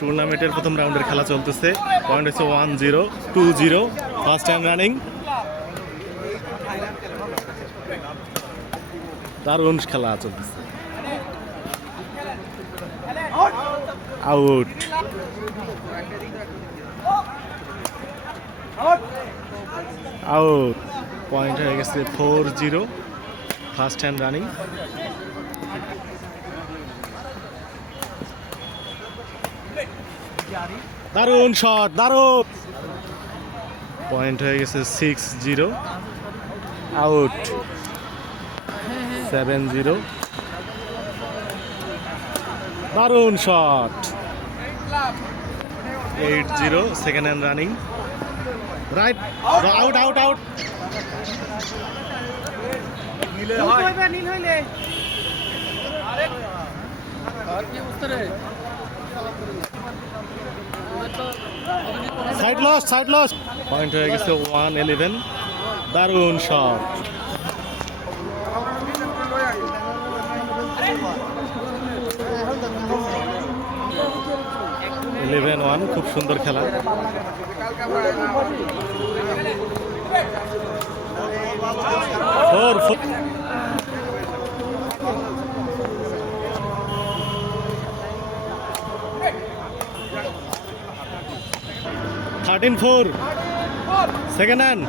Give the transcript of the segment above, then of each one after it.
টুর্নামেন্টের প্রথম রাউন্ডের খেলা চলতেছে। পয়েন্ট হচ্ছে 1-0, 2-0, ফার্স্ট টাইম রানিং। দারুণ খেলা চলতেছে। আউট। আউট। পয়েন্ট হয়ে গেছে 4-0, ফার্স্ট টাইম রানিং। দারুণ শট, দারুণ। পয়েন্ট হয়ে গেছে 6-0, আউট। 7-0, দারুণ shot. 8-0, second hand running. Right, out out out. Side loss, side loss. Point হয়ে গেছে 1-11, দারুণ শট। 11-1, খুব সুন্দর খেলা। 4-4, second hand.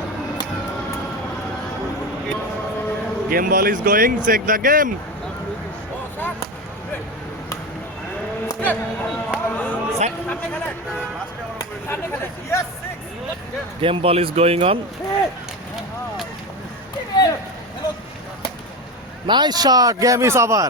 Game ball is going, check the game. Game ball is going on. Nice shot, game is over.